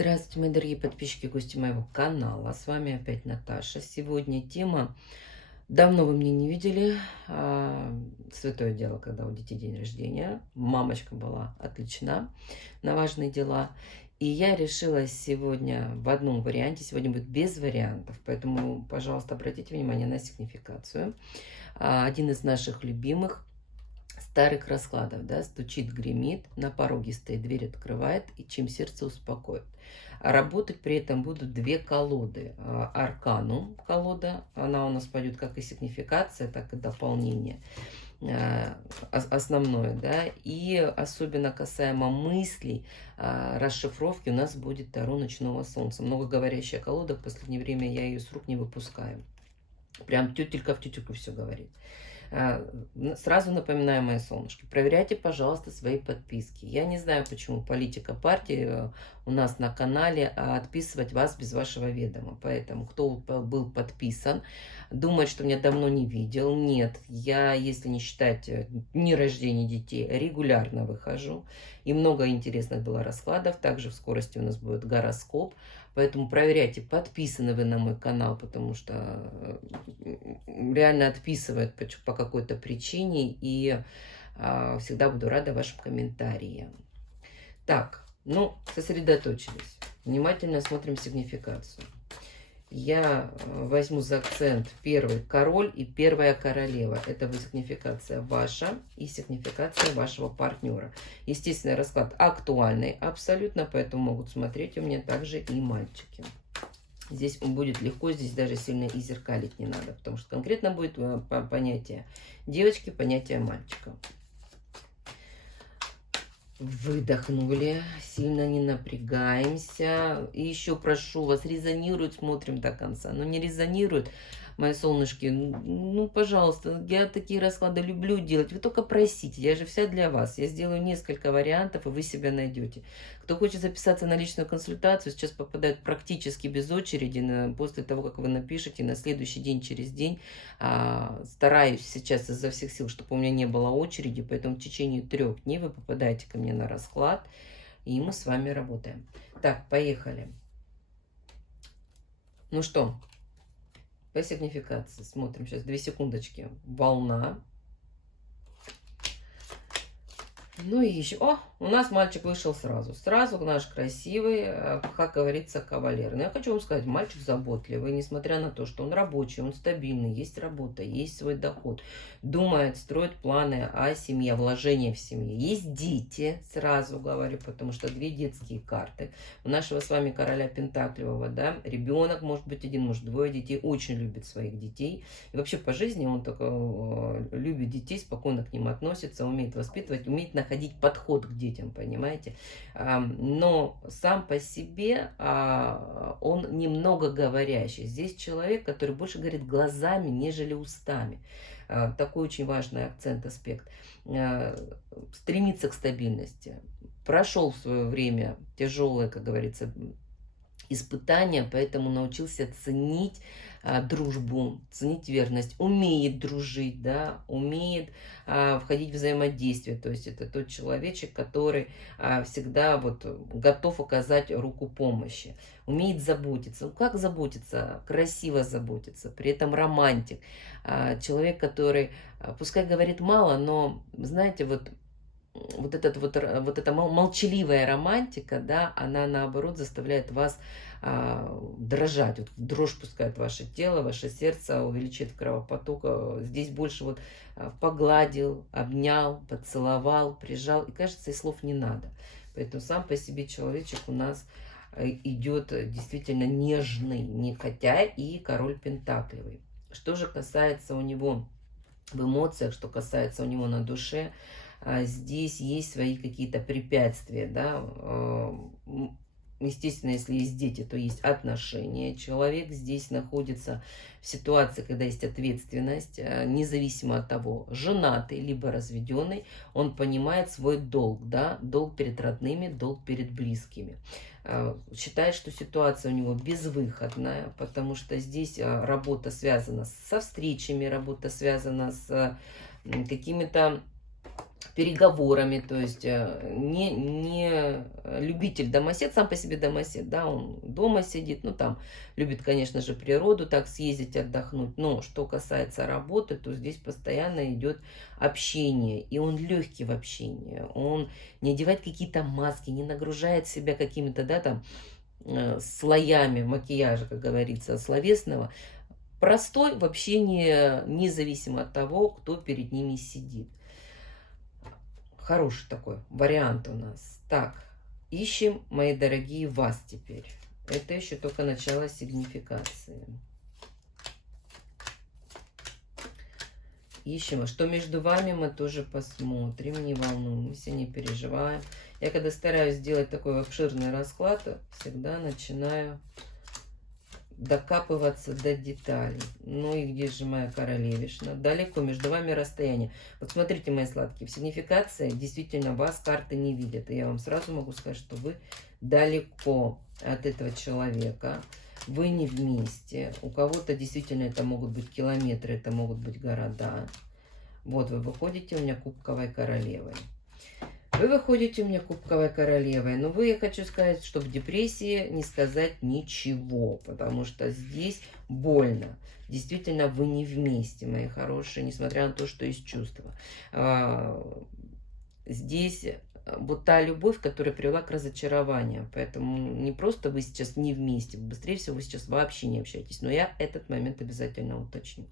Здравствуйте, мои дорогие подписчики и гости моего канала. С вами опять Наташа. Сегодня тема, давно вы меня не видели, святое дело, когда у детей день рождения. Мамочка была отлична на важные дела. И я решила сегодня в одном варианте, сегодня будет без вариантов, поэтому, пожалуйста, обратите внимание на сигнификацию. Один из наших любимых старых раскладов, да, стучит, гремит, на пороге стоит, дверь открывает, и чем сердце успокоит. А работать при этом будут две колоды. Арканум колода, она у нас пойдет как и сигнификация, так и дополнение основное, да, и особенно касаемо мыслей, расшифровки у нас будет Таро Ночного Солнца. Многоговорящая колода, в последнее время я ее с рук не выпускаю. Прям тютелька в тютельку все говорит. Сразу напоминаю, мои солнышки, проверяйте, пожалуйста, свои подписки. Я не знаю, почему политика партии у нас на канале отписывать вас без вашего ведома. Поэтому, кто был подписан, думает, что меня давно не видел. Нет, я, если не считать дни рождения детей, регулярно выхожу. И много интересных было раскладов. Также в скорости у нас будет гороскоп. Поэтому проверяйте, подписаны вы на мой канал, потому что реально отписывает по какой-то причине. И всегда буду рада вашим комментариям. Так, ну, сосредоточились. Внимательно смотрим сигнификацию. Я возьму за акцент первый король и первая королева. Это будет сигнификация ваша и сигнификация вашего партнера. Естественно, расклад актуальный абсолютно, поэтому могут смотреть у меня также и мальчики. Здесь будет легко, здесь даже сильно и зеркалить не надо, потому что конкретно будет понятие девочки, понятие мальчика. Выдохнули, сильно не напрягаемся. И еще прошу вас, резонирует, смотрим до конца. Но не резонирует, мои солнышки, ну, пожалуйста, я такие расклады люблю делать. Вы только просите, я же вся для вас. Я сделаю несколько вариантов, и вы себя найдете. Кто хочет записаться на личную консультацию, сейчас попадает практически без очереди. После того, как вы напишете, на следующий день, через день. Стараюсь сейчас изо всех сил, чтобы у меня не было очереди, поэтому в течение 3 дней вы попадаете ко мне на расклад, и мы с вами работаем. Так, поехали. Ну что, по сигнификации смотрим сейчас 2 секундочки. Волна. Ну и еще. О, у нас мальчик вышел сразу. Сразу наш красивый, как говорится, кавалер. Но я хочу вам сказать, мальчик заботливый, несмотря на то, что он рабочий, он стабильный, есть работа, есть свой доход. Думает, строит планы о семье, вложения в семью. Есть дети, сразу говорю, потому что 2 детские карты. У нашего с вами короля Пентаклевого, да, ребенок, может быть, 1, может, 2 детей, очень любит своих детей. И вообще по жизни он только любит детей, спокойно к ним относится, умеет воспитывать, умеет находить подход к детям, понимаете. Но сам по себе он немного говорящий. Здесь человек, который больше говорит глазами, нежели устами. Такой очень важный акцент, аспект. Стремится к стабильности. Прошел в свое время тяжелое, как говорится, испытания, поэтому научился ценить дружбу, ценить верность, умеет дружить, да, умеет входить в взаимодействие. То есть это тот человечек, который всегда вот готов оказать руку помощи, умеет заботиться. Ну, как заботиться? Красиво заботиться, при этом романтик. Человек, который, пускай говорит мало, но, знаете, вот эта молчаливая романтика, да, она наоборот заставляет вас дрожать, вот дрожь пускает ваше тело, ваше сердце, увеличивает кровопоток. Здесь больше вот погладил, обнял, поцеловал, прижал, и кажется, и слов не надо. Поэтому сам по себе человечек у нас идет действительно нежный, хотя и король пентаклевый. Что же касается у него в эмоциях, что касается у него на душе, здесь есть свои какие-то препятствия, да. Естественно, если есть дети, то есть отношения. Человек здесь находится в ситуации, когда есть ответственность, независимо от того, женатый либо разведенный, он понимает свой долг, да, долг перед родными, долг перед близкими. Считает, что ситуация у него безвыходная, потому что здесь работа связана со встречами, работа связана с какими-то переговорами, то есть не любитель домосед, сам по себе домосед, да, он дома сидит, ну там любит, конечно же, природу, так съездить, отдохнуть, но что касается работы, то здесь постоянно идет общение, и он легкий в общении, он не одевает какие-то маски, не нагружает себя какими-то, да, там, слоями макияжа, как говорится, словесного, простой в общении, независимо от того, кто перед ними сидит. Хороший такой вариант у нас. Так, ищем, мои дорогие, вас теперь. Это еще только начало сигнификации. Ищем. А что между вами, мы тоже посмотрим. Не волнуемся, не переживаем. Я когда стараюсь сделать такой обширный расклад, всегда начинаю докапываться до деталей. Ну и где же моя королевишна? Далеко между вами расстояние. Вот смотрите, мои сладкие, в сигнификации действительно вас карты не видят. И я вам сразу могу сказать, что вы далеко от этого человека. Вы не вместе. У кого-то действительно это могут быть километры, это могут быть города. Вот вы выходите у меня кубковой королевой. Вы выходите у меня кубковой королевой, но вы, я хочу сказать, что в депрессии не сказать ничего, потому что здесь больно. Действительно, вы не вместе, мои хорошие, несмотря на то, что есть чувства. Здесь вот та любовь, которая привела к разочарованию. Поэтому не просто вы сейчас не вместе, быстрее всего вы сейчас вообще не общаетесь. Но я этот момент обязательно уточню.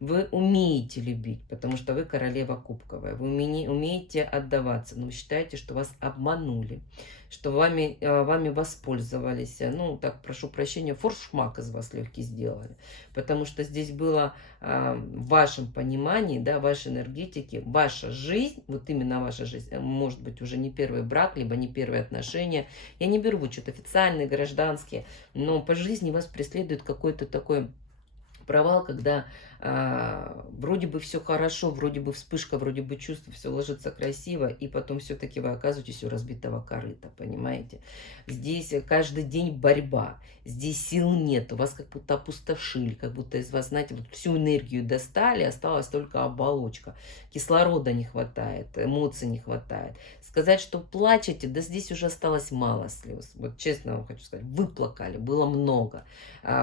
Вы умеете любить, потому что вы королева кубковая. Вы умеете отдаваться, но вы считаете, что вас обманули, что вами воспользовались. Ну, так, прошу прощения, форшмак из вас легкий сделали. Потому что здесь было в вашем понимании, да, в вашей энергетике, ваша жизнь, вот именно ваша жизнь, может быть, уже не первый брак, либо не первые отношения. Я не беру вот что-то официальные, гражданские, но по жизни вас преследует какой-то такой провал, когда вроде бы все хорошо, вроде бы вспышка, вроде бы чувство, все ложится красиво, и потом все-таки вы оказываетесь у разбитого корыта, понимаете? Здесь каждый день борьба, здесь сил нет, у вас как будто опустошили, как будто из вас, знаете, вот всю энергию достали, осталась только оболочка. Кислорода не хватает, эмоций не хватает. Сказать, что плачете, да здесь уже осталось мало слез. Вот честно вам хочу сказать, вы плакали, было много.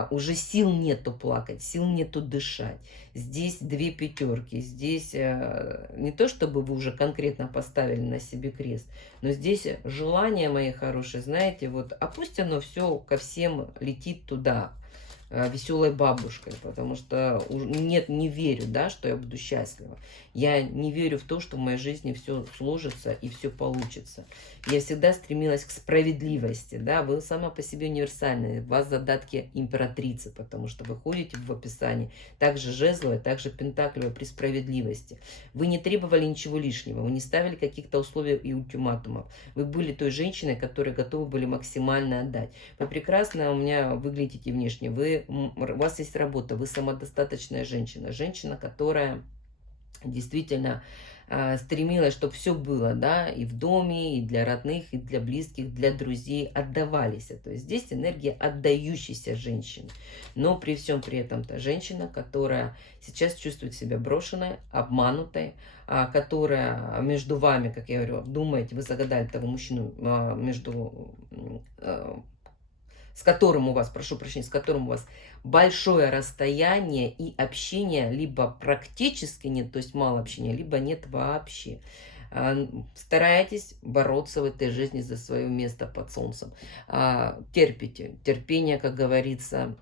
Уже сил нету плакать, сил нету дышать. Здесь две пятерки, здесь не то, чтобы вы уже конкретно поставили на себе крест, но здесь желание, мои хорошие, знаете, вот, а пусть оно все ко всем летит туда, веселой бабушкой, потому что нет, не верю, да, что я буду счастлива. Я не верю в то, что в моей жизни все сложится и все получится. Я всегда стремилась к справедливости, да, вы сама по себе универсальная, у вас задатки императрицы, потому что вы ходите в описании также жезловая, также пентаклевая при справедливости. Вы не требовали ничего лишнего, вы не ставили каких-то условий и ультиматумов. Вы были той женщиной, которой готовы были максимально отдать. Вы прекрасно у меня выглядите внешне, у вас есть работа, вы самодостаточная женщина, женщина, которая действительно стремилась, чтобы все было, да, и в доме, и для родных, и для близких, для друзей, отдавались. То есть здесь энергия отдающейся женщины. Но при всем при этом-то женщина, которая сейчас чувствует себя брошенной, обманутой, которая между вами, как я говорю, думаете, вы загадали того мужчину, с которым у вас, прошу прощения, с которым у вас большое расстояние и общение либо практически нет, то есть мало общения, либо нет вообще. Старайтесь бороться в этой жизни за свое место под солнцем. Терпите. Терпение, как говорится,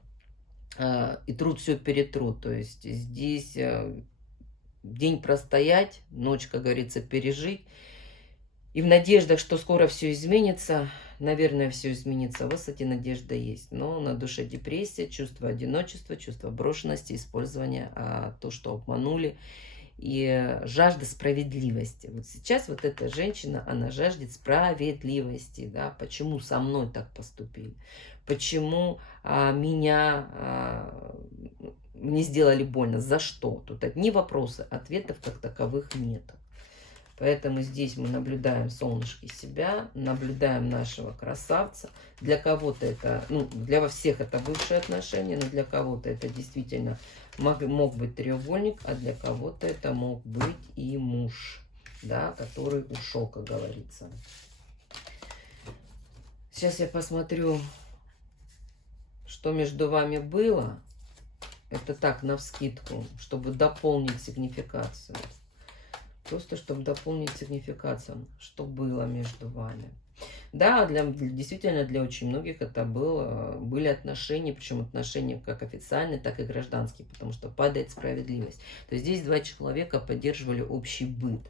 и труд все перетрут. То есть здесь день простоять, ночь, как говорится, пережить. И в надеждах, что скоро все изменится, наверное, все изменится. У вас эти надежды есть. Но на душе депрессия, чувство одиночества, чувство брошенности, использования, то, что обманули. И жажда справедливости. Вот сейчас вот эта женщина, она жаждет справедливости. Да? Почему со мной так поступили? Почему меня не сделали больно? За что? Тут одни вопросы, ответов как таковых нет. Поэтому здесь мы наблюдаем солнышки себя, наблюдаем нашего красавца. Для кого-то это, ну, для всех это бывшие отношения, но для кого-то это действительно мог быть треугольник, а для кого-то это мог быть и муж. да, который ушел, как говорится. Сейчас я посмотрю, что между вами было. Это так, навскидку, чтобы дополнить сигнификацию. Просто чтобы дополнить сигнификацию, что было между вами. Да, действительно для очень многих это были отношения, причем отношения как официальные, так и гражданские, потому что падает справедливость. То есть здесь два человека поддерживали общий быт.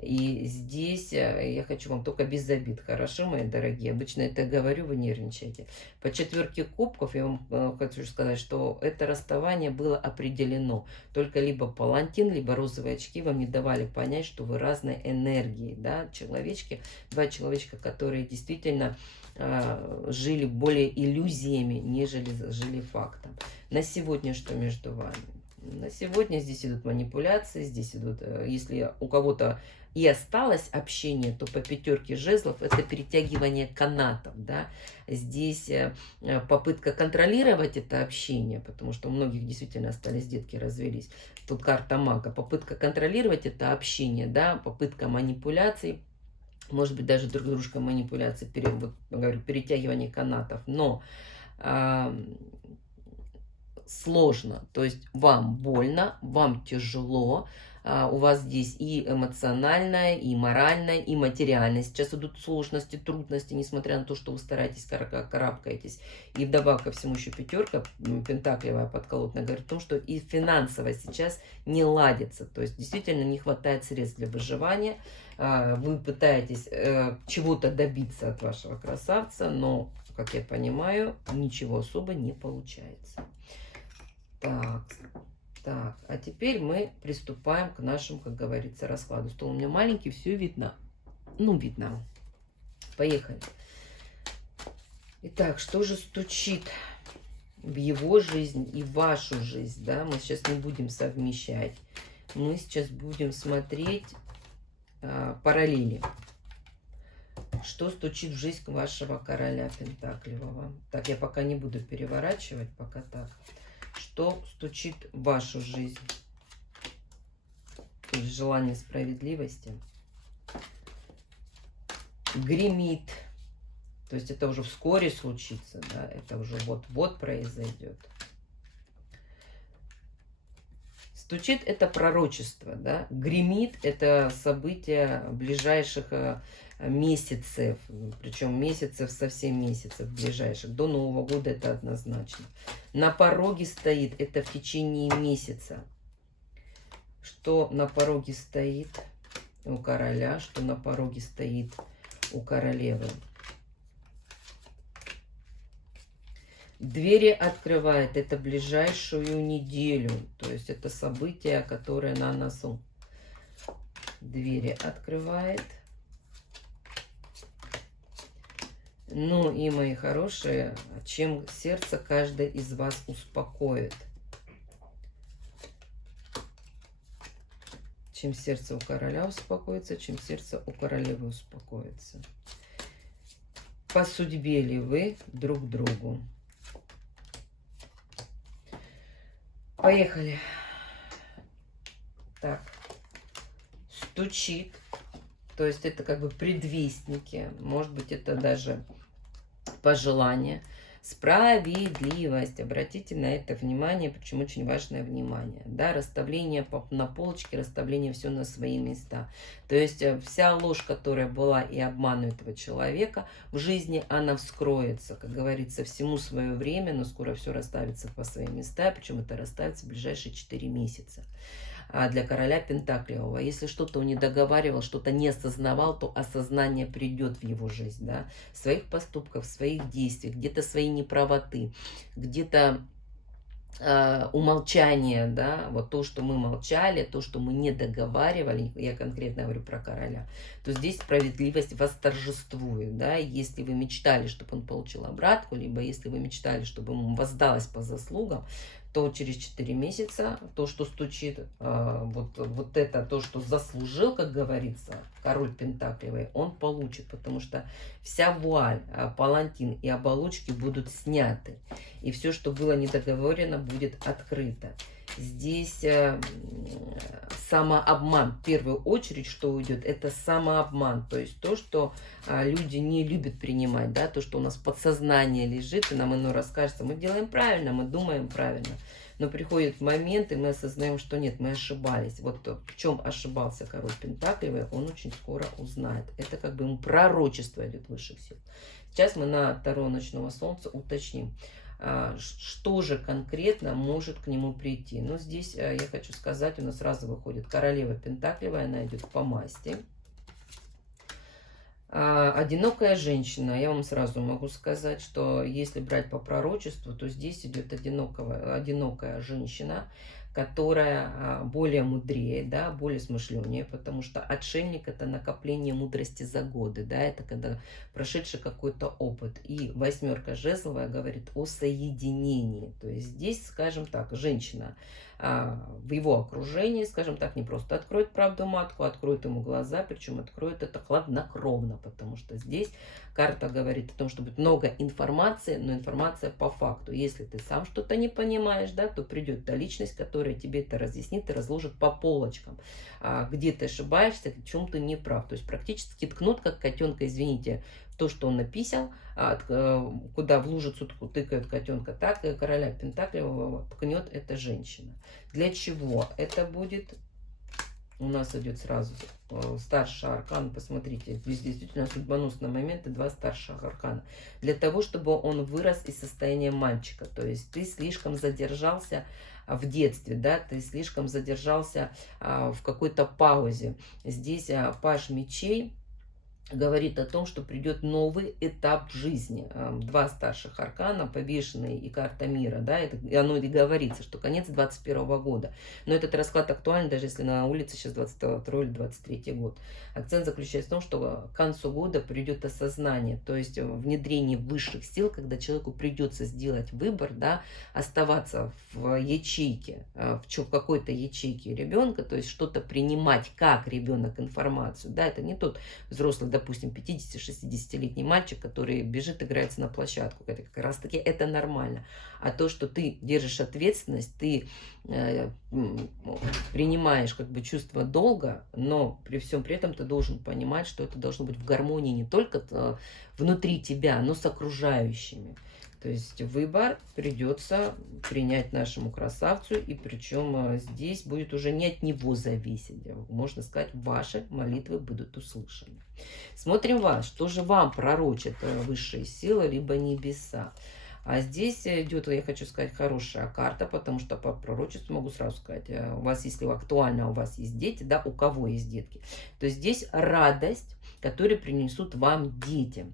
И здесь я хочу вам только без обид, хорошо, мои дорогие? Обычно это говорю, вы нервничаете. По 4 кубков я вам хочу сказать, что это расставание было определено. Только либо палантин, либо розовые очки вам не давали понять, что вы разной энергии. Да? Человечки, два человечка, которые действительно жили более иллюзиями, нежели жили фактом. На сегодня что между вами? На сегодня здесь идут манипуляции, здесь идут, если у кого-то и осталось общение, то по 5 жезлов это перетягивание канатов, да. Здесь попытка контролировать это общение, потому что у многих действительно остались детки, развелись. Тут карта мага. Попытка контролировать это общение, да, попытка манипуляций, может быть, даже друг дружка манипуляции, вот, говорю, перетягивание канатов, но сложно, то есть вам больно, вам тяжело, у вас здесь и эмоциональная, и моральная, и материальная. Сейчас идут сложности, трудности, несмотря на то, что вы стараетесь, карабкаетесь. И вдобавок ко всему еще 5 пентаклевая подколотная говорит о том, что и финансово сейчас не ладится. То есть действительно не хватает средств для выживания. Вы пытаетесь чего-то добиться от вашего красавца, но, как я понимаю, ничего особо не получается. Так, а теперь мы приступаем к нашему, как говорится, раскладу. Стол у меня маленький, все видно. Ну, видно. Поехали. Итак, что же стучит в его жизнь и в вашу жизнь, да? Мы сейчас не будем совмещать. Мы сейчас будем смотреть параллели. Что стучит в жизнь вашего короля Пентаклевого? Так, я пока не буду переворачивать, пока так. Что стучит в вашу жизнь? То есть желание справедливости. Гремит. То есть это уже вскоре случится, да? Это уже вот-вот произойдет. Стучит — это пророчество, да? Гремит — это события ближайших месяцев, причем месяцев, совсем месяцев ближайших, до Нового года это однозначно. На пороге стоит, это в течение месяца. Что на пороге стоит у короля, что на пороге стоит у королевы. Двери открывает, это ближайшую неделю, то есть это событие, которое на носу. Двери открывает. Ну и, мои хорошие, чем сердце каждый из вас успокоит. Чем сердце у короля успокоится, чем сердце у королевы успокоится. По судьбе ли вы друг другу? Поехали. Так. Стучит. То есть это как бы предвестники. Может быть, это даже пожелание. Справедливость. Обратите на это внимание, причем очень важное внимание. Да, расставление на полочке, расставление все на свои места. То есть вся ложь, которая была и обман у этого человека в жизни, она вскроется. Как говорится, всему свое время, но скоро все расставится по своим местам. Причем это расставится в ближайшие 4 месяца. А для короля Пентаклевого, если что-то он не договаривал, что-то не осознавал, то осознание придет в его жизнь, да, своих поступков, своих действий, где-то своей неправоты, где-то умолчание, да, вот то, что мы молчали, то, что мы не договаривали, я конкретно говорю про короля, то здесь справедливость восторжествует, да, если вы мечтали, чтобы он получил обратку, либо если вы мечтали, чтобы ему воздалось по заслугам, то через 4 месяца то, что стучит, вот это, то, что заслужил, как говорится, король Пентаклевый, он получит, потому что вся вуаль, палантин и оболочки будут сняты, и все, что было недоговорено, будет открыто. Здесь самообман. В первую очередь, что уйдет, это самообман. То есть то, что люди не любят принимать, да, то, что у нас в подсознании лежит, и нам иной раз кажется, мы делаем правильно, мы думаем правильно. Но приходит момент, и мы осознаем, что нет, мы ошибались. Вот в чем ошибался король Пентаклей, он очень скоро узнает. Это как бы ему пророчество идет высших сил. Сейчас мы на Таро ночного солнца уточним, что же конкретно может к нему прийти. Но здесь я хочу сказать, у нас сразу выходит королева Пентаклевая, она идет по масти. Одинокая женщина, я вам сразу могу сказать, что если брать по пророчеству, то здесь идет одинокая женщина, которая более мудрее, да, более смышленнее, потому что отшельник — это накопление мудрости за годы, да, это когда прошедший какой-то опыт. И восьмерка жезловая говорит о соединении, то есть здесь, скажем так, женщина в его окружении, скажем так, не просто откроет правду матку, откроет ему глаза, причем откроет это хладнокровно, потому что здесь карта говорит о том, что будет много информации, но информация по факту. Если ты сам что-то не понимаешь, да, то придет та личность, которая тебе это разъяснит и разложит по полочкам, где ты ошибаешься, в чем ты не прав. То есть практически ткнут, как котенка, извините, то, что он написал, куда в лужицу тыкают котенка, так и короля Пентаклевого ткнет эта женщина. Для чего это будет? У нас идет сразу старший аркан. Посмотрите, здесь действительно судьбоносный момент и два старших аркана. Для того, чтобы он вырос из состояния мальчика. То есть ты слишком задержался в детстве, да, ты слишком задержался в какой-то паузе. Здесь паж мечей говорит о том, что придет новый этап жизни. Два старших аркана, повешенный и карта мира, да, это, оно и говорится, что конец 2021 года. Но этот расклад актуален, даже если на улице сейчас 22 или 23 год. Акцент заключается в том, что к концу года придет осознание, то есть внедрение высших сил, когда человеку придется сделать выбор, да, оставаться в ячейке, в какой-то ячейке ребенка, то есть что-то принимать как ребенок информацию, да, это не тот взрослый, допустим, 50-60-летний мальчик, который бежит, играется на площадку. Это как раз таки это нормально. А то, что ты держишь ответственность, ты принимаешь как бы чувство долга, но при всем при этом ты должен понимать, что это должно быть в гармонии не только внутри тебя, но с окружающими. То есть выбор придется принять нашему красавцу, и причем здесь будет уже не от него зависеть. Можно сказать, ваши молитвы будут услышаны. Смотрим вас, что же вам пророчат высшие силы, либо небеса. А здесь идет, я хочу сказать, хорошая карта, потому что по пророчеству могу сразу сказать, у вас, если актуально, у вас есть дети, да, у кого есть детки, то здесь радость, которую принесут вам дети.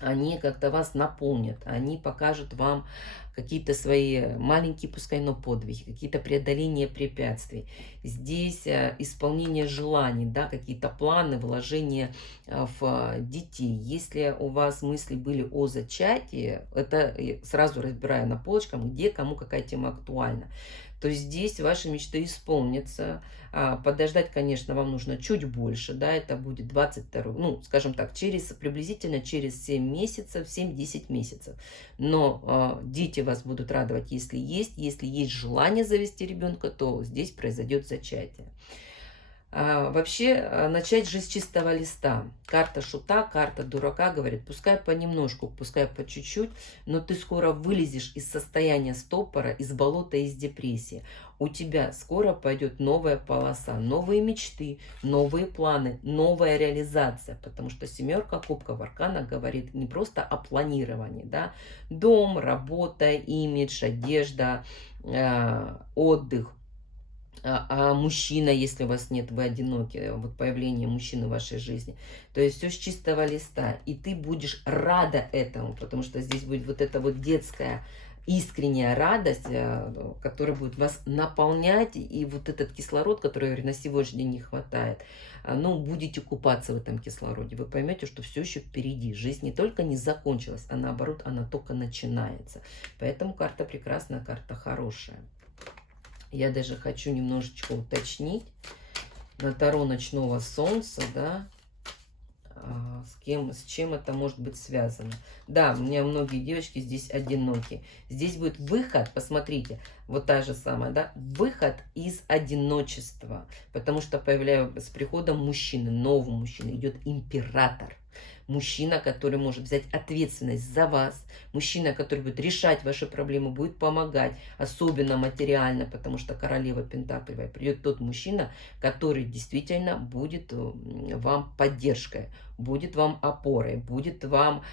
Они как-то вас наполнят, они покажут вам какие-то свои маленькие, пускай, но подвиги, какие-то преодоления препятствий. Здесь исполнение желаний, да, какие-то планы, вложения в детей. Если у вас мысли были о зачатии, это сразу разбираю на полочках, где кому какая тема актуальна. То есть здесь ваши мечты исполнятся. Подождать, конечно, вам нужно чуть больше, да, это будет 22, ну, скажем так, приблизительно через 7 месяцев, 7-10 месяцев. Но дети вас будут радовать, если есть желание завести ребенка, то здесь произойдет зачатие. Вообще, начать же с чистого листа. Карта шута, карта дурака говорит, пускай понемножку, пускай по чуть-чуть, но ты скоро вылезешь из состояния стопора, из болота, из депрессии. У тебя скоро пойдет новая полоса, новые мечты, новые планы, новая реализация. Потому что семерка кубков аркана говорит не просто о планировании, да, дом, работа, имидж, одежда, отдых. А мужчина, если у вас нет, вы одиноки, вот появление мужчины в вашей жизни. То есть все с чистого листа. И ты будешь рада этому, потому что здесь будет вот эта вот детская искренняя радость, которая будет вас наполнять. И вот этот кислород, который на сегодняшний день не хватает, ну, будете купаться в этом кислороде. Вы поймете, что все еще впереди. Жизнь не только не закончилась, а наоборот, она только начинается. Поэтому карта прекрасная, карта хорошая. Я даже хочу немножечко уточнить на Таро ночного солнца, да, с чем это может быть связано. Да, у меня многие девочки здесь одиноки. Здесь будет выход, посмотрите, вот та же самая, да, выход из одиночества. Потому что с приходом мужчины, нового мужчины, идет император. Мужчина, который может взять ответственность за вас. Мужчина, который будет решать ваши проблемы, будет помогать, особенно материально, потому что королева Пентаклевая. Придет тот мужчина, который действительно будет вам поддержкой, будет вам опорой, будет вам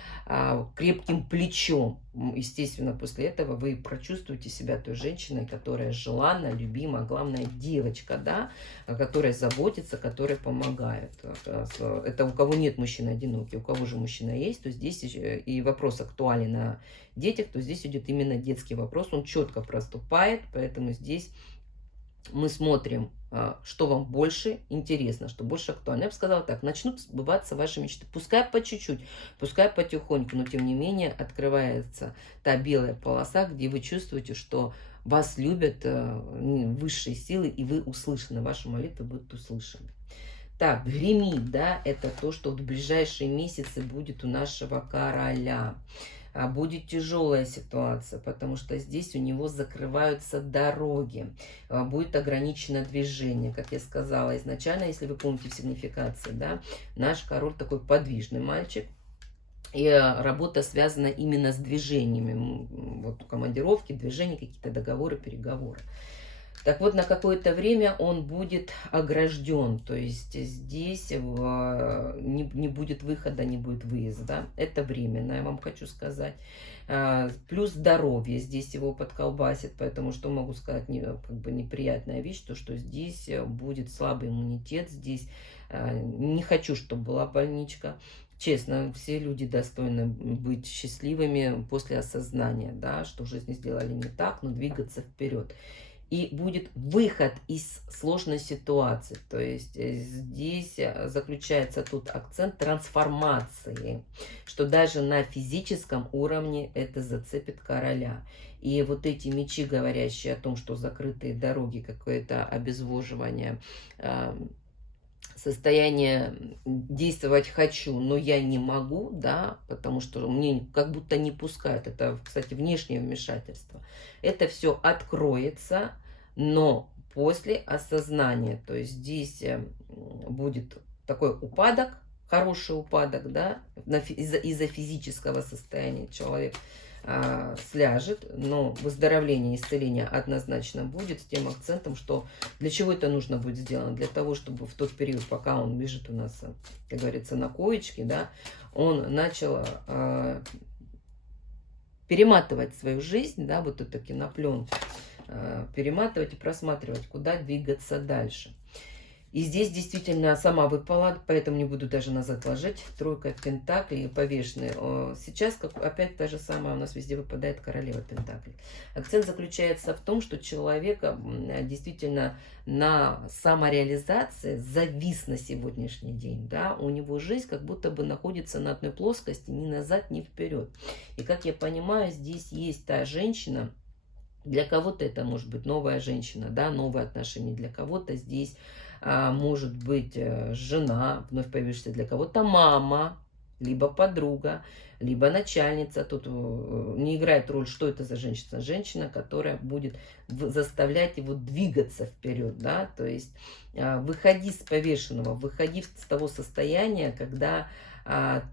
крепким плечом. Естественно, после этого вы прочувствуете себя той женщиной, которая желанна, любима, главное девочка, да, которая заботится, которая помогает. Это у кого нет мужчины одинокий, у кого же мужчина есть, то здесь и вопрос актуален на детях, то здесь идет именно детский вопрос, он четко проступает, поэтому здесь мы смотрим, что вам больше интересно, что больше актуально. Я бы сказала так, начнут сбываться ваши мечты. Пускай по чуть-чуть, пускай потихоньку, но тем не менее открывается та белая полоса, где вы чувствуете, что вас любят высшие силы, и вы услышаны, ваши молитвы будут услышаны. Так, гремит, да, это то, что в ближайшие месяцы будет у нашего короля. Будет тяжелая ситуация, потому что здесь у него закрываются дороги, будет ограничено движение, как я сказала изначально, если вы помните в сигнификации, да, наш король такой подвижный мальчик, и работа связана именно с движениями, вот командировки, движения, какие-то договоры, переговоры. Так вот, на какое-то время он будет огражден, то есть здесь не будет выхода, не будет выезда. Это временно, я вам хочу сказать. Плюс здоровье здесь его подколбасит, поэтому что могу сказать, как бы неприятная вещь, то что здесь будет слабый иммунитет, здесь не хочу, чтобы была больничка. Честно, все люди достойны быть счастливыми после осознания, да, что в жизни сделали не так, но двигаться вперед. И будет выход из сложной ситуации. То есть здесь заключается тут акцент трансформации, что даже на физическом уровне это зацепит короля. И вот эти мечи, говорящие о том, что закрытые дороги, какое-то обезвоживание, состояние действовать хочу, но я не могу, да, потому что мне как будто не пускают. Это, кстати, внешнее вмешательство. Это все откроется, но после осознания. То есть здесь будет такой упадок, хороший упадок, да, из-за физического состояния человек сляжет, но выздоровление, исцеление однозначно будет, с тем акцентом, что для чего это нужно будет сделано? Для того, чтобы в тот период, пока он лежит у нас, как говорится, на коечке, да, он начал перематывать свою жизнь, да, вот это кинопленку, перематывать и просматривать, куда двигаться дальше. И здесь действительно сама выпала, поэтому не буду даже назад ложить. Тройка пентаклей повешенные. Сейчас опять та же самая у нас везде выпадает королева пентаклей. Акцент заключается в том, что человека действительно на самореализации завис на сегодняшний день. Да? У него жизнь как будто бы находится на одной плоскости, ни назад, ни вперед. И как я понимаю, здесь есть та женщина, для кого-то это может быть новая женщина, да, новые отношения, для кого-то здесь может быть жена, вновь появившаяся, для кого-то мама, либо подруга, либо начальница. Тут не играет роль, что это за женщина. Женщина, которая будет заставлять его двигаться вперед, да, то есть выходи с повешенного, выходи с того состояния, когда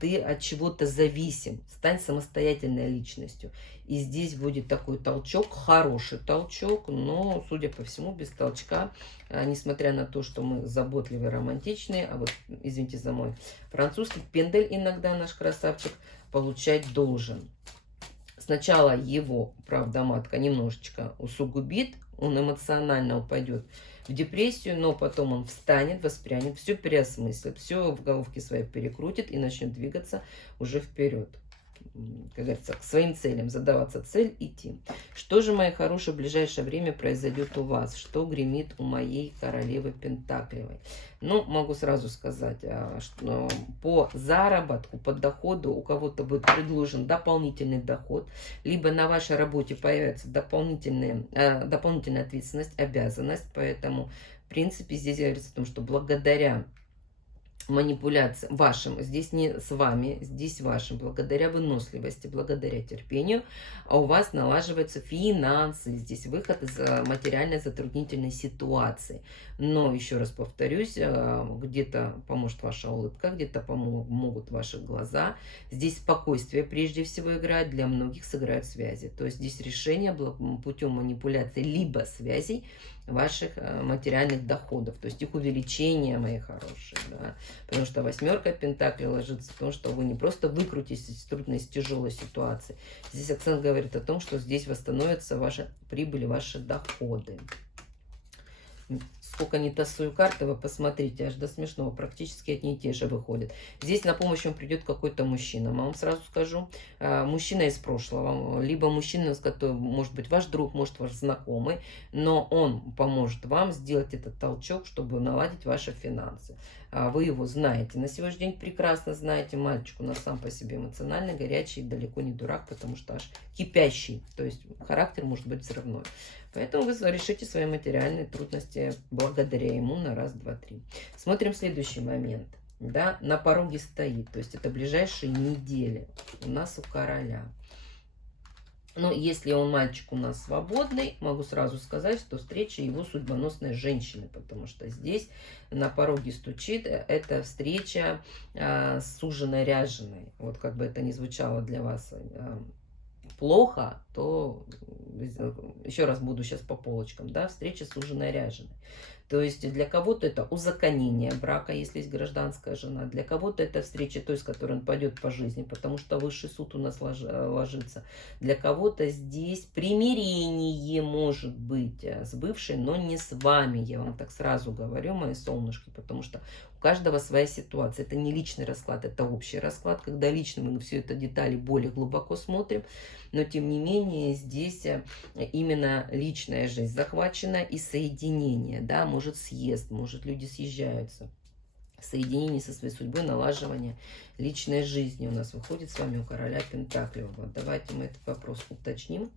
ты от чего-то зависим, стань самостоятельной личностью. И здесь будет такой толчок, хороший толчок, но, судя по всему, без толчка, несмотря на то, что мы заботливые, романтичные, а вот, извините за мой французский, пендель иногда наш красавчик получать должен. Сначала его, правда, матка немножечко усугубит, он эмоционально упадет в депрессию, но потом он встанет, воспрянет, все переосмыслит, все в головке своей перекрутит и начнет двигаться уже вперед. Как говорится, к своим целям, задаваться цель, идти. Что же, мои хорошие, в ближайшее время произойдет у вас? Что гремит у моей королевы Пентаклевой? Ну, могу сразу сказать, что по заработку, по доходу у кого-то будет предложен дополнительный доход, либо на вашей работе появится дополнительная ответственность, обязанность, поэтому, в принципе, здесь говорится о том, что благодаря манипуляциям вашим, здесь не с вами, здесь вашим, благодаря выносливости, благодаря терпению, а у вас налаживаются финансы, здесь выход из материальной затруднительной ситуации. Но, еще раз повторюсь, где-то поможет ваша улыбка, где-то помогут ваши глаза. Здесь спокойствие прежде всего играет, для многих сыграют связи. То есть здесь решение путем манипуляции либо связей ваших материальных доходов, то есть их увеличение, мои хорошие, да, потому что 8 пентаклей ложится в том, что вы не просто выкрутитесь из трудной, из тяжелой ситуации, здесь акцент говорит о том, что здесь восстановятся ваши прибыли, ваши доходы. Сколько не тасую карты, вы посмотрите, аж до смешного, практически одни и те же выходят. Здесь на помощь вам придет какой-то мужчина, я вам сразу скажу, мужчина из прошлого, либо мужчина, с которым, может быть, ваш друг, может, ваш знакомый, но он поможет вам сделать этот толчок, чтобы наладить ваши финансы. Вы его знаете, на сегодняшний день прекрасно знаете, мальчик у нас сам по себе эмоционально горячий, далеко не дурак, потому что аж кипящий, то есть характер может быть взрывной. Поэтому вы решите свои материальные трудности благодаря ему на раз, два, три. Смотрим следующий момент. Да, на пороге стоит, то есть это ближайшие недели у нас у короля. Но если он мальчик у нас свободный, могу сразу сказать, что встреча его судьбоносной женщины, потому что здесь на пороге стучит, это встреча с суженой ряженой. Вот как бы это ни звучало для вас плохо, то еще раз буду сейчас по полочкам, да, встреча с ужиной ряженой. То есть для кого-то это узаконение брака, если есть гражданская жена, для кого-то это встреча той, с которой он пойдет по жизни, потому что высший суд у нас ложится. Для кого-то здесь примирение может быть с бывшей, но не с вами, я вам так сразу говорю, мои солнышки, потому что у каждого своя ситуация. Это не личный расклад, это общий расклад, когда лично мы все это детали более глубоко смотрим, но тем не менее здесь именно личная жизнь захвачена и соединение, да, может съезд, может люди съезжаются. Соединение со своей судьбой, налаживание личной жизни у нас выходит с вами у короля Пентаклей. Вот давайте мы этот вопрос уточним.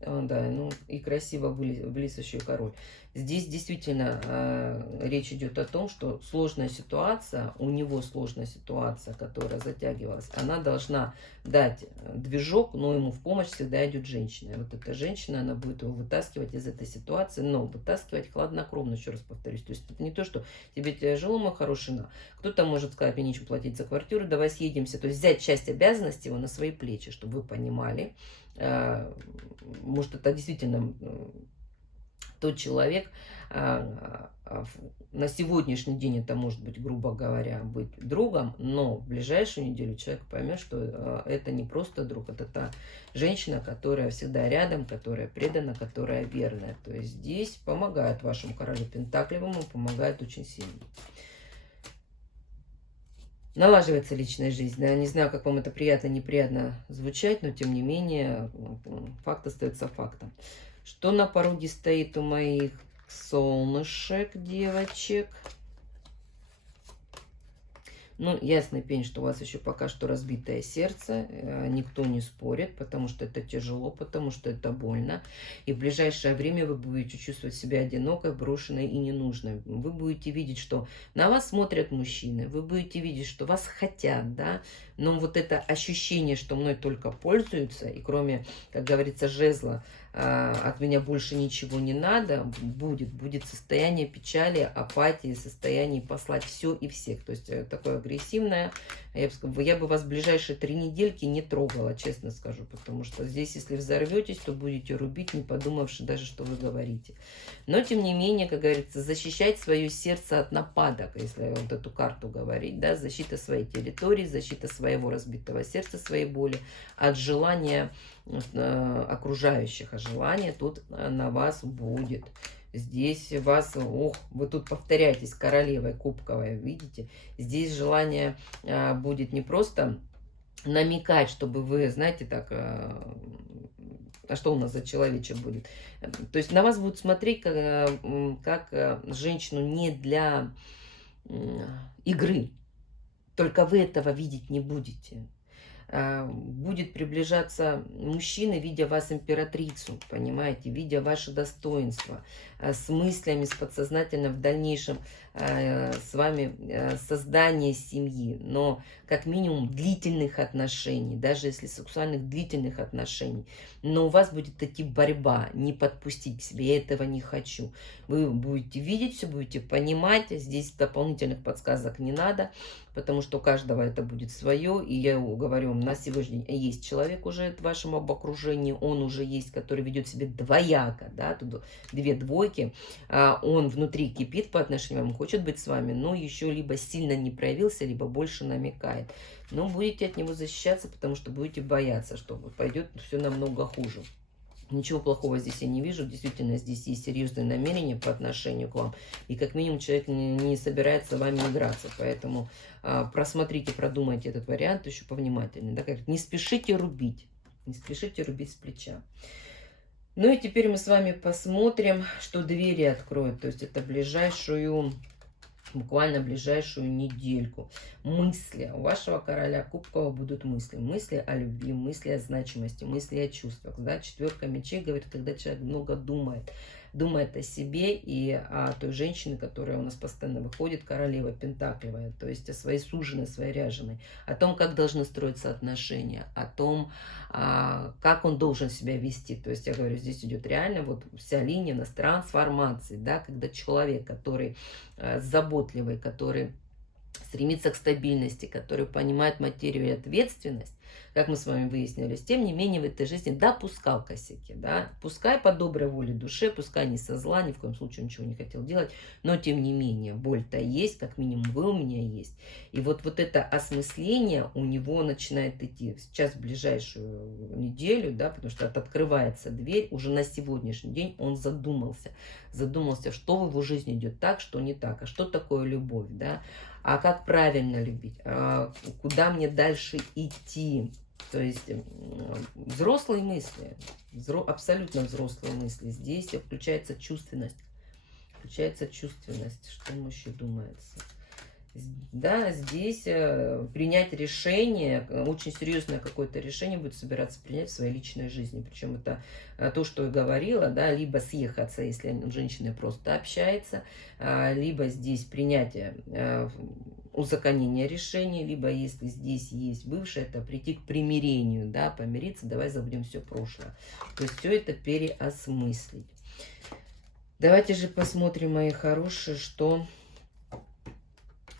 Да, ну и красиво влез еще и король. Здесь действительно речь идет о том, что сложная ситуация, у него сложная ситуация, которая затягивалась, она должна дать движок, но ему в помощь всегда идет женщина. И вот эта женщина, она будет его вытаскивать из этой ситуации, но вытаскивать хладнокровно, еще раз повторюсь. То есть это не то, что тебе тяжело, мой хороший, но кто-то может сказать, мне нечего платить за квартиру, давай съедемся. То есть взять часть обязанностей его на свои плечи, чтобы вы понимали. Может, это действительно тот человек, на сегодняшний день это может быть, грубо говоря, быть другом, но в ближайшую неделю человек поймет, что это не просто друг, это та женщина, которая всегда рядом, которая предана, которая верная. То есть здесь помогает вашему королю Пентаклевому, помогает очень сильно. Налаживается личная жизнь. Да? Не знаю, как вам это приятно, неприятно звучать, но тем не менее факт остается фактом. Что на пороге стоит у моих солнышек, девочек? Ну, ясный пень, что у вас еще пока что разбитое сердце, никто не спорит, потому что это тяжело, потому что это больно. И в ближайшее время вы будете чувствовать себя одинокой, брошенной и ненужной. Вы будете видеть, что на вас смотрят мужчины, вы будете видеть, что вас хотят, да, но вот это ощущение, что мной только пользуются, и кроме, как говорится, жезла, от меня больше ничего не надо, будет состояние печали, апатии, состояние послать все и всех. То есть такое агрессивное. Я бы вас в ближайшие 3 недельки не трогала, честно скажу, потому что здесь, если взорветесь, то будете рубить, не подумавши даже, что вы говорите. Но, тем не менее, как говорится, защищать свое сердце от нападок, если вот эту карту говорить, да, защита своей территории, защита своего разбитого сердца, своей боли, от желания окружающих, а желание тут на вас будет. Здесь вас, вы тут повторяетесь королевой кубковой, видите? Здесь желание будет не просто намекать, чтобы вы, знаете, так, а что у нас за человечек будет? То есть на вас будут смотреть как женщину не для игры, только вы этого видеть не будете. Будет приближаться мужчина, видя вас императрицу, понимаете, видя ваше достоинство, с мыслями, с подсознательным в дальнейшем с вами создание семьи, но как минимум длительных отношений, даже если сексуальных длительных отношений. Но у вас будет идти борьба, не подпустить к себе, я этого не хочу. Вы будете видеть все, будете понимать, здесь дополнительных подсказок не надо, потому что у каждого это будет свое. И я говорю, на сегодня есть человек уже в вашем окружении, он уже есть, который ведет себя двояко, да, тут две двойки, он внутри кипит по отношению к вам, хочет быть с вами, но еще либо сильно не проявился, либо больше намекает. Но будете от него защищаться, потому что будете бояться, что пойдет все намного хуже. Ничего плохого здесь я не вижу. Действительно, здесь есть серьезные намерения по отношению к вам. И как минимум человек не собирается с вами играться. Поэтому просмотрите, продумайте этот вариант еще повнимательнее. Да, как не спешите рубить. Не спешите рубить с плеча. Ну и теперь мы с вами посмотрим, что двери откроют. То есть это буквально ближайшую недельку. Мысли. У вашего короля кубков будут мысли. Мысли о любви, мысли о значимости, мысли о чувствах. Да? Четверка мечей говорит, когда человек много думает. Думает о себе и о той женщине, которая у нас постоянно выходит, королева пентаклевая, то есть о своей суженой, своей ряженой, о том, как должны строиться отношения, о том, как он должен себя вести. То есть я говорю, здесь идет реально вот вся линия нас трансформации, да, когда человек, который заботливый, который стремится к стабильности, который понимает материю и ответственность, как мы с вами выяснили, тем не менее в этой жизни допускал косяки, да, пускай по доброй воле душе, пускай не со зла, ни в коем случае ничего не хотел делать, но тем не менее боль-то есть, как минимум вы у меня есть. И вот это осмысление у него начинает идти сейчас в ближайшую неделю, да, потому что открывается дверь, уже на сегодняшний день он задумался, что в его жизни идет так, что не так, а что такое любовь, да, а как правильно любить, куда мне дальше идти. То есть взрослые мысли, абсолютно взрослые мысли. Здесь включается чувственность. Что ему еще думается? Да, здесь принять решение, очень серьезное какое-то решение будет собираться принять в своей личной жизни. Причем это то, что я говорила, да, либо съехаться, если женщина просто общается, либо здесь принятие узаконения решения, либо если здесь есть бывшее, это прийти к примирению, да, помириться, давай забудем все прошлое. То есть все это переосмыслить. Давайте же посмотрим, мои хорошие, что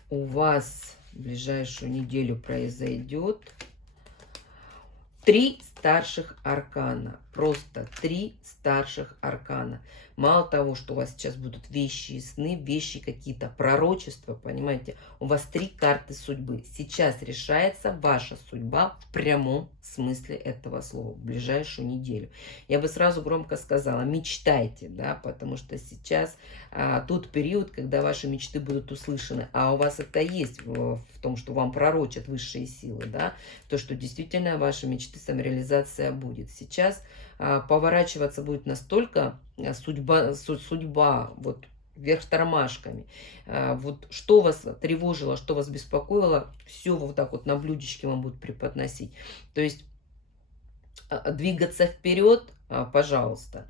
у вас в ближайшую неделю произойдет. 3 старших аркана. Просто 3 старших аркана. Мало того, что у вас сейчас будут вещи и сны, вещи какие-то, пророчества, понимаете, у вас 3 карты судьбы. Сейчас решается ваша судьба в прямом смысле этого слова, в ближайшую неделю. Я бы сразу громко сказала, мечтайте, да, потому что сейчас тот период, когда ваши мечты будут услышаны, а у вас это есть в том, что вам пророчат высшие силы, да, то, что действительно ваши мечты, самореализация будет. Сейчас поворачиваться будет настолько судьба вот вверх тормашками. Вот что вас тревожило, что вас беспокоило, все вот так вот на блюдечке вам будут преподносить. То есть двигаться вперед, пожалуйста.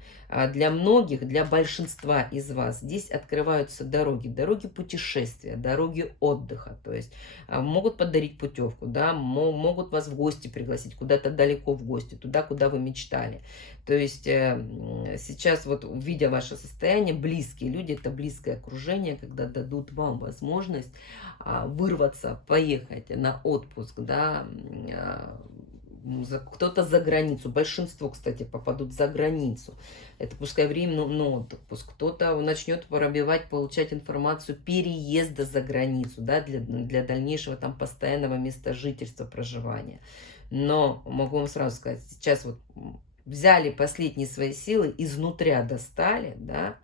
Для многих, для большинства из вас здесь открываются дороги путешествия, дороги отдыха. То есть могут подарить путевку, да, могут вас в гости пригласить, куда-то далеко в гости, туда, куда вы мечтали. То есть сейчас вот, видя ваше состояние, близкие люди, это близкое окружение, когда дадут вам возможность вырваться, поехать на отпуск, да, кто-то за границу. Большинство, кстати, попадут за границу. Это пускай временный отпуск. Кто-то начнет пробивать, получать информацию переезда за границу, да, для дальнейшего там постоянного места жительства, проживания. Но могу вам сразу сказать, сейчас вот взяли последние свои силы, изнутря достали, да,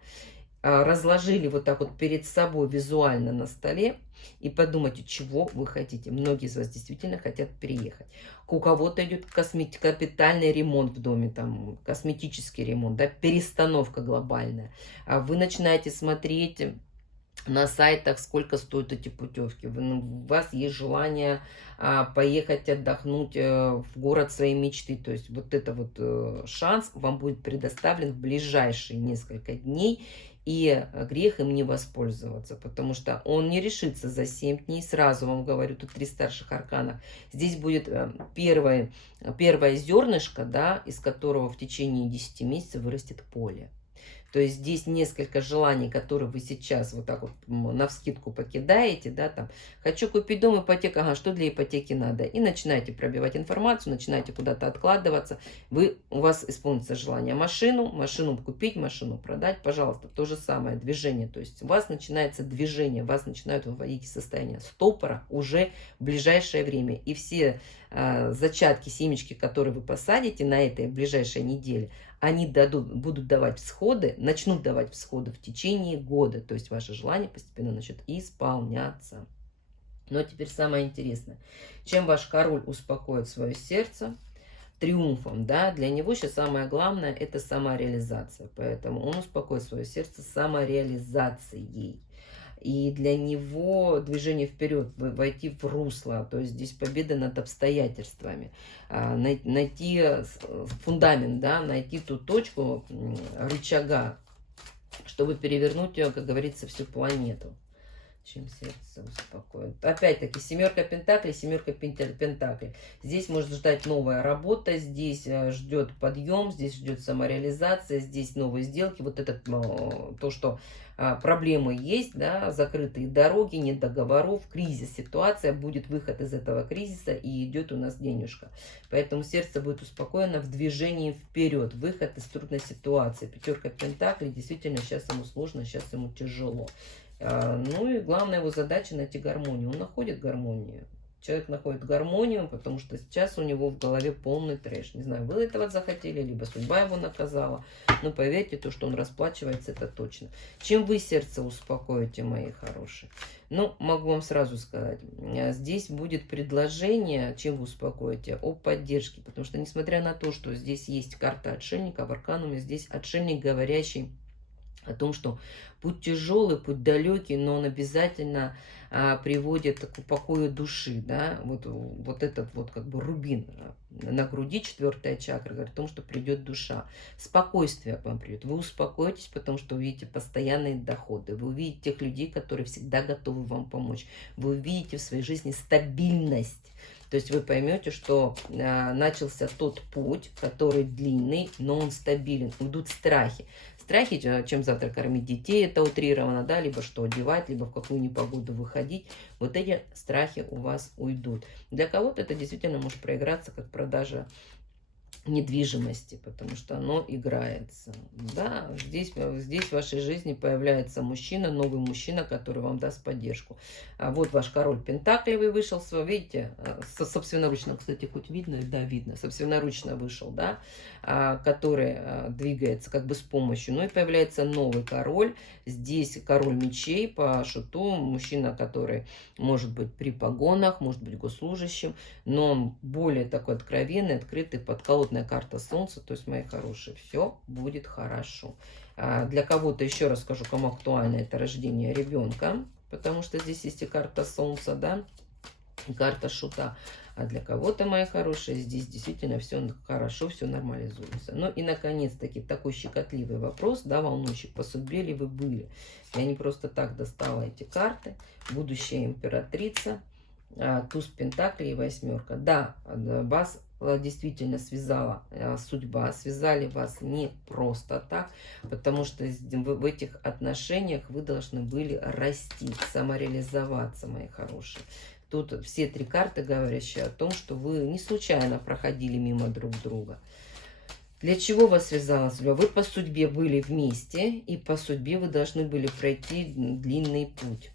разложили вот так вот перед собой визуально на столе и подумайте, чего вы хотите. Многие из вас действительно хотят переехать. У кого-то идет капитальный ремонт в доме, там, косметический ремонт, да, перестановка глобальная. Вы начинаете смотреть на сайтах, сколько стоят эти путевки. У вас есть желание поехать отдохнуть в город своей мечты. То есть вот это вот шанс вам будет предоставлен в ближайшие несколько дней. и грех им не воспользоваться, потому что он не решится за 7 дней. Сразу вам говорю, тут 3 старших аркана. Здесь будет первое зернышко, да, из которого в течение 10 месяцев вырастет поле. То есть здесь несколько желаний, которые вы сейчас вот так вот навскидку покидаете, да, там, хочу купить дом, ипотека, ага, что для ипотеки надо? И начинаете пробивать информацию, начинаете куда-то откладываться, у вас исполнится желание машину купить, машину продать, пожалуйста, то же самое, движение, то есть у вас начинается движение, вас начинают выводить из состояния стопора уже в ближайшее время, и все зачатки, семечки, которые вы посадите на этой ближайшей неделе, они будут давать всходы, начнут давать всходы в течение года. То есть ваше желание постепенно начнет исполняться. Но теперь самое интересное. Чем ваш король успокоит свое сердце? Триумфом, да, для него сейчас самое главное это самореализация. Поэтому он успокоит свое сердце самореализацией. И для него движение вперед, войти в русло, то есть здесь победа над обстоятельствами, найти фундамент, да, найти ту точку рычага, чтобы перевернуть ее, как говорится, всю планету. Чем сердце успокоит. Опять-таки, 7 пентаклей, 7 пентаклей. Здесь может ждать новая работа, здесь ждет подъем, здесь ждет самореализация, здесь новые сделки. Вот это то, что проблемы есть, да, закрытые дороги, нет договоров, кризис, ситуация, будет выход из этого кризиса и идет у нас денежка. Поэтому сердце будет успокоено в движении вперед, выход из трудной ситуации. 5 пентаклей, действительно, сейчас ему сложно, сейчас ему тяжело. Ну и главная его задача найти гармонию. Он находит гармонию. Человек находит гармонию, потому что сейчас у него в голове полный трэш. Не знаю, вы этого захотели, либо судьба его наказала. Но поверьте, то, что он расплачивается, это точно. Чем вы сердце успокоите, мои хорошие? Ну, могу вам сразу сказать, здесь будет предложение, чем вы успокоите, о поддержке. Потому что, несмотря на то, что здесь есть карта отшельника, в аркануме здесь отшельник, говорящий о том, что путь тяжелый, путь далекий, но он обязательно приводит к упокою души, да, вот этот вот как бы рубин на груди, 4-я чакра, говорит о том, что придет душа, спокойствие к вам придет, вы успокоитесь, потому что увидите постоянные доходы, вы увидите тех людей, которые всегда готовы вам помочь, вы увидите в своей жизни стабильность. То есть вы поймете, что начался тот путь, который длинный, но он стабилен. Уйдут страхи. Страхи, чем завтра кормить детей, это утрировано, да, либо что одевать, либо в какую непогоду выходить. Вот эти страхи у вас уйдут. Для кого-то это действительно может проиграться как продажа недвижимости, потому что оно играется. Да, здесь в вашей жизни появляется мужчина, новый мужчина, который вам даст поддержку. А вот ваш король пентаклевый вышел, видите, собственноручно, кстати, хоть видно? Да, видно, собственноручно вышел, да, который двигается как бы с помощью. Ну и появляется новый король, здесь король мечей по шуту, мужчина, который может быть при погонах, может быть госслужащим, но он более такой откровенный, открытый, подколотный. Карта Солнца, то есть, мои хорошие, все будет хорошо. Для кого-то, еще раз скажу, кому актуально, это рождение ребенка, потому что здесь есть и карта Солнца, да, и карта Шута. А для кого-то, мои хорошие, здесь действительно все хорошо, все нормализуется. Ну и, наконец-таки, такой щекотливый вопрос, да, волнующий, по судьбе ли вы были? Я не просто так достала эти карты. Будущая императрица, туз пентаклей и 8. Да, вас действительно связала судьба, связали вас не просто так, потому что в этих отношениях вы должны были расти, самореализоваться, мои хорошие. Тут все 3 карты, говорящие о том, что вы не случайно проходили мимо друг друга. Для чего вас связала судьба? Вы по судьбе были вместе, и по судьбе вы должны были пройти длинный путь.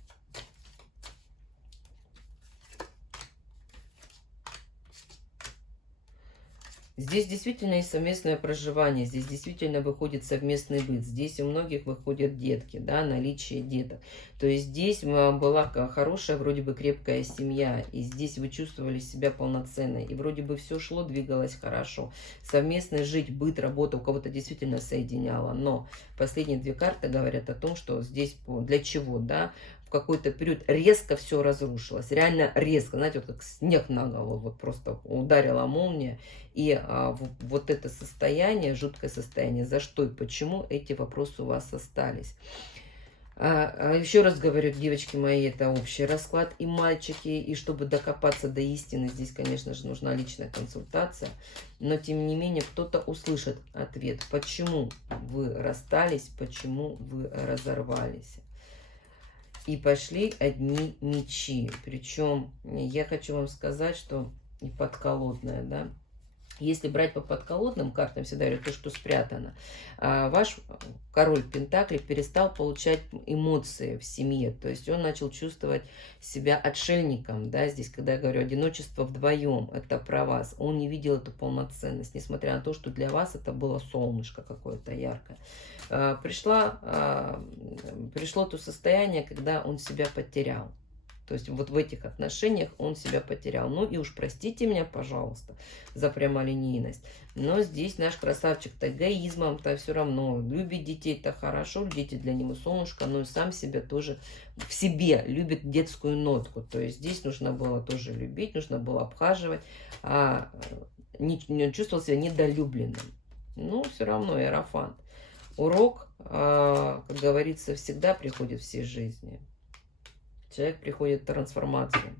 Здесь действительно есть совместное проживание, здесь действительно выходит совместный быт, здесь у многих выходят детки, да, наличие деток. То есть здесь была хорошая, вроде бы крепкая семья, и здесь вы чувствовали себя полноценной, и вроде бы все шло, двигалось хорошо. Совместно жить, быт, работа у кого-то действительно соединяло, но последние 2 карты говорят о том, что здесь для чего, да, какой-то период резко все разрушилось. Реально резко, знаете, вот как снег на голову, вот просто ударила молния. И вот это состояние, жуткое состояние, за что и почему, эти вопросы у вас остались. Еще раз говорю, девочки мои, это общий расклад, и мальчики, и чтобы докопаться до истины, здесь, конечно же, нужна личная консультация, но, тем не менее, кто-то услышит ответ, почему вы расстались, почему вы разорвались. И пошли одни мечи, причем я хочу вам сказать, что и подколодная, да, если брать по подколодным картам, всегда говорю, то, что спрятано, ваш король Пентаклей перестал получать эмоции в семье, то есть он начал чувствовать себя отшельником, да, здесь, когда я говорю одиночество вдвоем, это про вас, он не видел эту полноценность, несмотря на то, что для вас это было солнышко какое-то яркое. Пришло то состояние, когда он себя потерял. То есть вот в этих отношениях он себя потерял. Ну и уж простите меня, пожалуйста, за прямолинейность. Но здесь наш красавчик-то эгоизмом-то все равно. Любит детей-то хорошо, дети для него солнышко, но и сам себя тоже в себе любит детскую нотку. То есть здесь нужно было тоже любить, нужно было обхаживать, а не чувствовал себя недолюбленным. Ну, все равно иерофант. Урок, как говорится, всегда приходит в всей жизни. Человек приходит в трансформацию.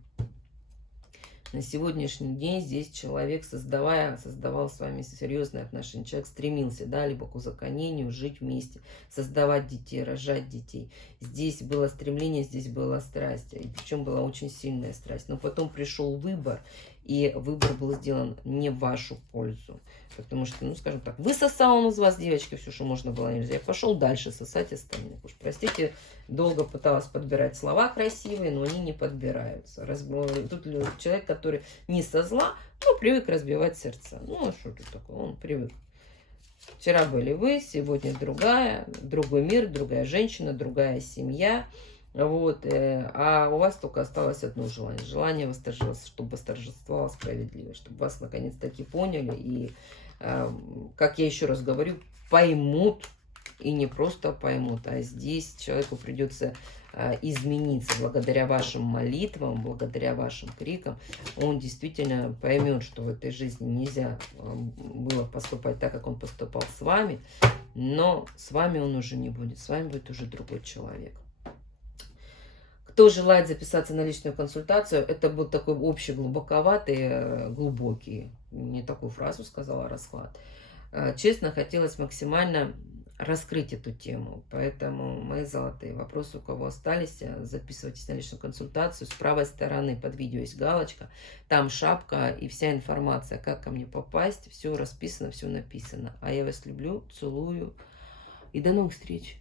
На сегодняшний день здесь человек, создавал с вами серьезные отношения. Человек стремился, да, либо к узаконению, жить вместе, создавать детей, рожать детей. Здесь было стремление, здесь была страсть. И причем была очень сильная страсть. Но потом пришел выбор, и выбор был сделан не в вашу пользу. Потому что, ну, скажем так, высосал он из вас, девочки, все, что можно было, нельзя. Я пошел дальше сосать остальных. Уж простите, долго пыталась подбирать слова красивые, но они не подбираются. Тут человек, который не со зла, но привык разбивать сердца. Ну, а что тут такое? Он привык. Вчера были вы, сегодня другой мир, другая женщина, другая семья. Вот, а у вас только осталось одно желание. Желание восторжествовать, чтобы восторжествовала справедливость, чтобы вас наконец-таки поняли и, как я еще раз говорю, поймут, и не просто поймут, а здесь человеку придется измениться благодаря вашим молитвам, благодаря вашим крикам. Он действительно поймет, что в этой жизни нельзя было поступать так, как он поступал с вами, но с вами он уже не будет, с вами будет уже другой человек. Кто желает записаться на личную консультацию, это был такой общий, глубоковатый, глубокий, не такую фразу сказала, расклад. Честно, хотелось максимально раскрыть эту тему. Поэтому, мои золотые, вопросы, у кого остались, записывайтесь на личную консультацию. С правой стороны под видео есть галочка, там шапка и вся информация, как ко мне попасть. Все расписано, все написано. А я вас люблю, целую и до новых встреч.